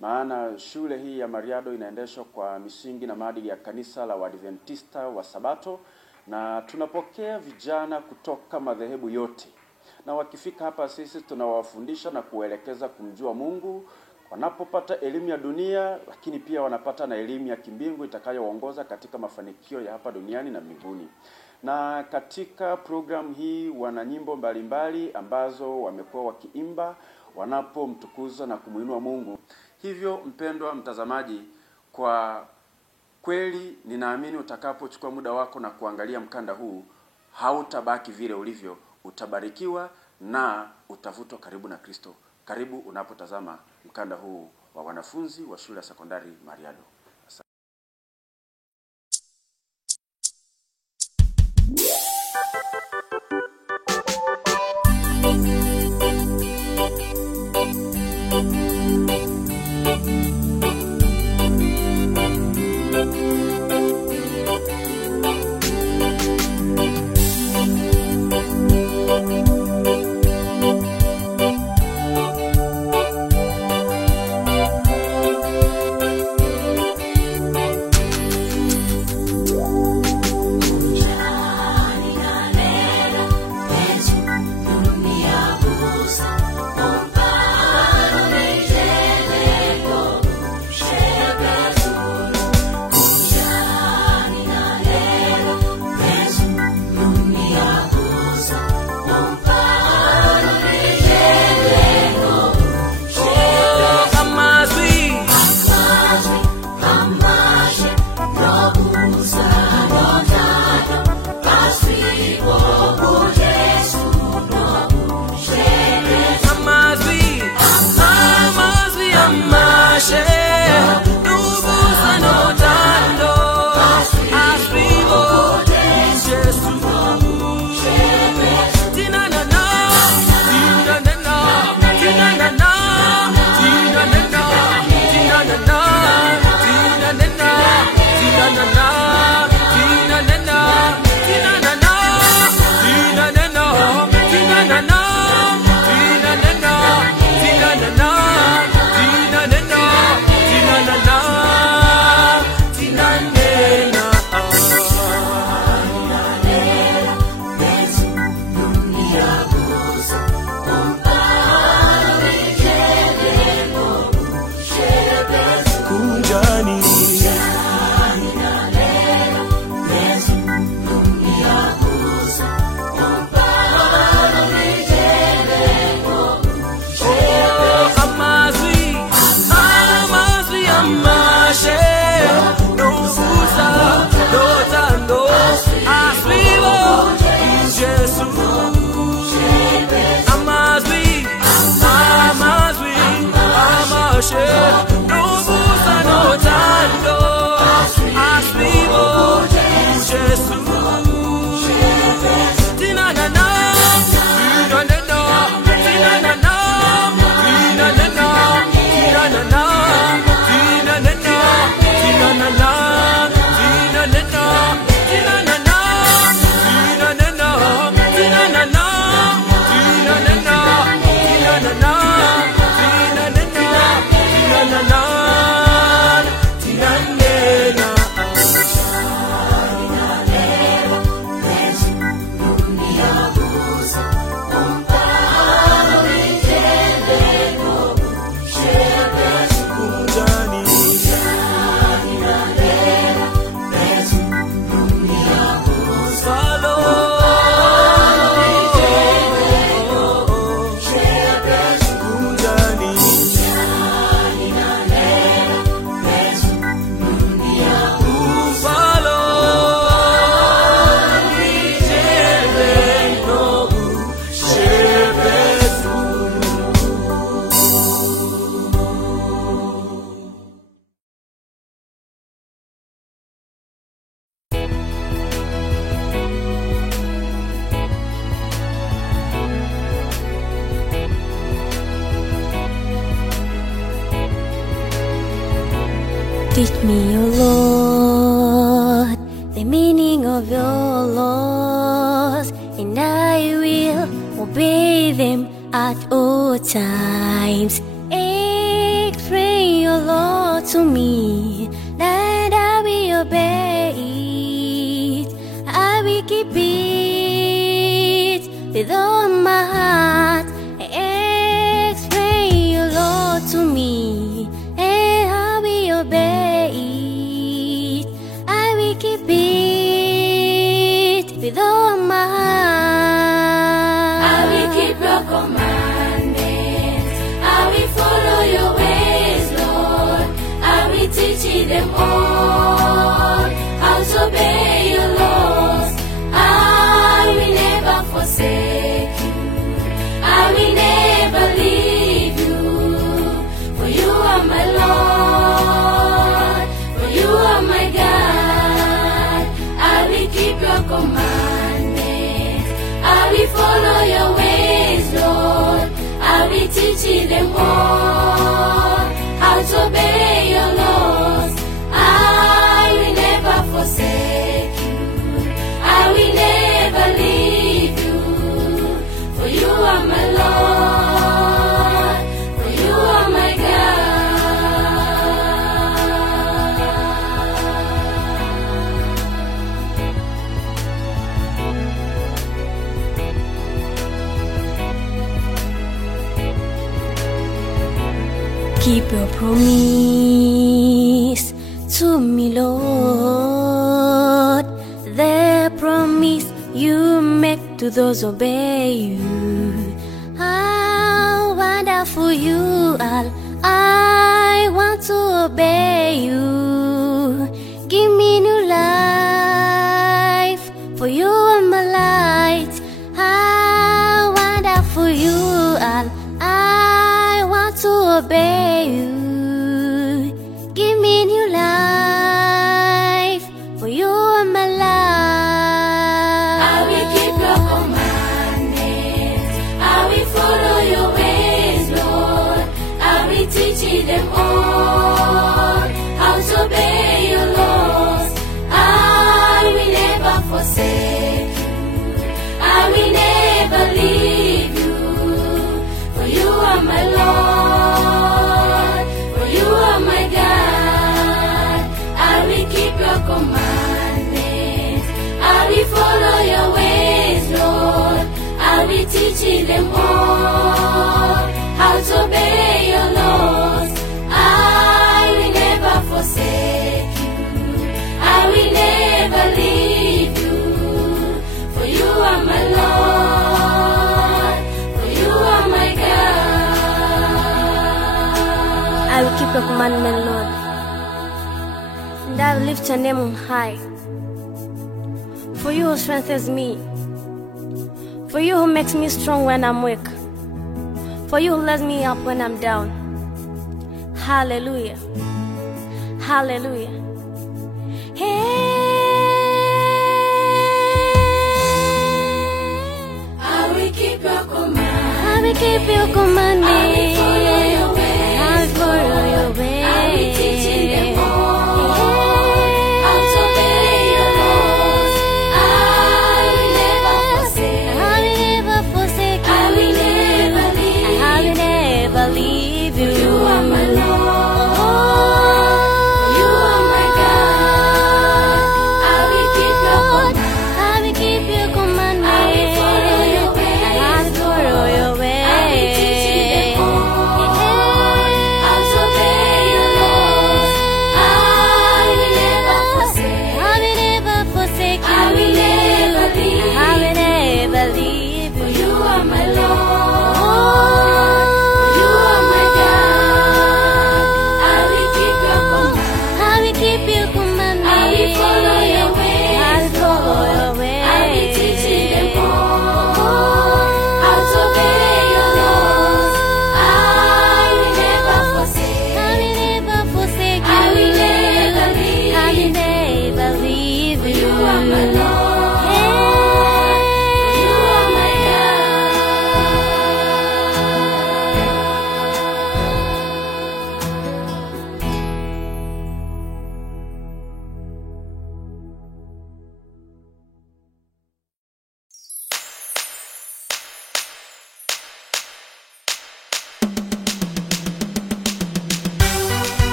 Maana shule hii ya Mariado inaendeshwa kwa misingi na maadili ya kanisa la Waadventista wa Sabato, na tunapokea vijana kutoka madhehebu yote. Na wakifika hapa sisi tunawafundisha na kuelekeza kumjua Mungu, wanapopata elimu ya dunia, lakini pia wanapata na elimu ya kimbingu itakayowaongoza katika mafanikio ya hapa duniani na mbinguni. Na katika program hii wana nyimbo mbalimbali ambazo wamekuwa wakiimba wanapomtukuza na kumuinua Mungu. Hivyo mpendwa mtazamaji, kwa kweli ninaamini utakapochukua muda wako na kuangalia mkanda huu, hautabaki vile ulivyo, utabarikiwa na utavutwa karibu na Kristo. Karibu unapotazama mkanda huu wa wanafunzi wa shule ya sekondari Mariado. me, O Lord, the meaning of your laws, and I will obey them at all times. Explain your law to me, that I will obey it. I will keep it with all my heart. Explain your law to me, and I will obey it. I will keep it with all my heart. I will keep your commandments. I will follow your ways, Lord. I will teach them all how to obey your laws. I will never forsake you. I will never leave you. For you are my Lord. For you are my God. I will keep your commandments. I will follow your ways, Lord. I will teach them all how to obey your laws. I will never forsake you. I will never leave you. For you are my Lord. For you are my God. Keep your promise to me, Lord. The promise you make to those who obey you. How wonderful you are. I want to obey you. Give me new life, for you are my light. How wonderful you are. I want to obey you. Give me new life, for you are my life. I will keep your commandments. I will follow your ways, Lord. I will teach them all how to obey your laws. I will never forsake you. I will never leave you. For you are my Lord. For you are my God. I will keep your commandments. I will follow your ways, Lord. I will teach them all how to obey your laws. I will never forsake you. I will never leave you. For you are my Lord. For you are my God. I will keep your commandment, Lord, and I will lift your name on high. For you who strengthens me, for you who makes me strong when I'm weak, for you who lifts me up when I'm down. Hallelujah. Hallelujah. Hey. I will keep your commandments. I will keep your commandments.